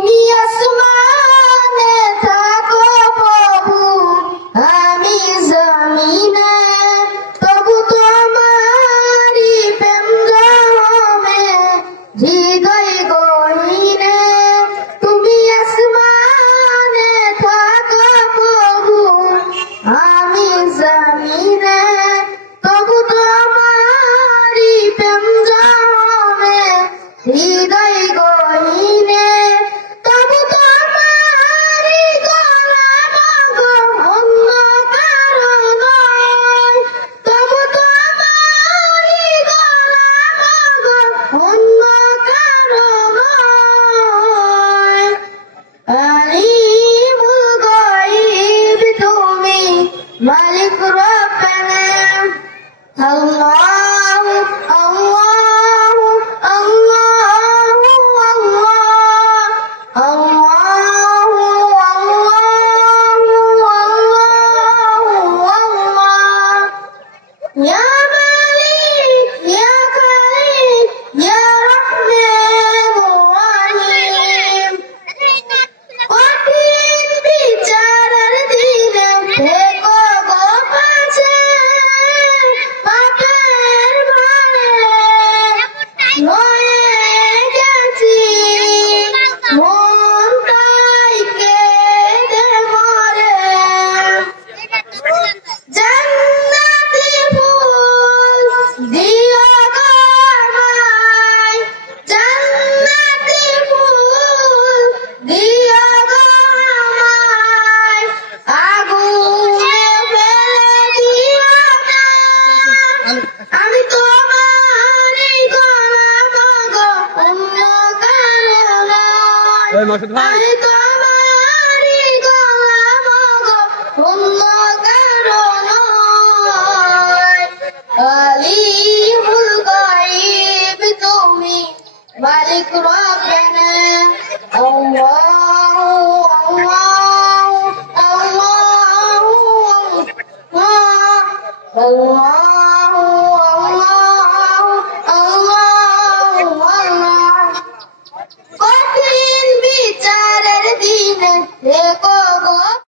তুমি আসমানে থাকো প্রভু, আমি জমিনে, তবু তোমারি প্রেম জমে হৃদয় গহীনে। তুমি আসমানে থাকো প্রভু, আমি জমিনে, তবু তোমারি প্রেম জমে হৃদয় গহীনে। তবু তোমারি গোলাম গো, অন্য কারো নয়। তবু তোমারি গোলাম গো, অন্য কারো নয়। আলিমুল গায়ব তুমি, মালিক রব্বানা। আল্লাহু আল্লাহু আল্লাহু আল্লাহ, আল্লাহু আল্লাহু আল্লাহ। ইয়া মালিক ইয়া খালিক ইয়া রহমানুর রহিম। কঠিন বিচারের দিনে থেকো গো পাশে, পাপের ভারে নয়ে গেছি, মনটাই কেঁদে মরে। জান্নাতি ফুল দিও গো আমায়, জান্নাতি ফুল দিও গো আমায়, আগুনে ফেলে দিও না। আমি তোমারই গোলাম গো, অন্য কারো নয়। আমি তোমারই গোলাম গো, অন্য কারো নয়। আলিমুল গায়ব তুমি, মালিক রব্বানা। আল্লাহ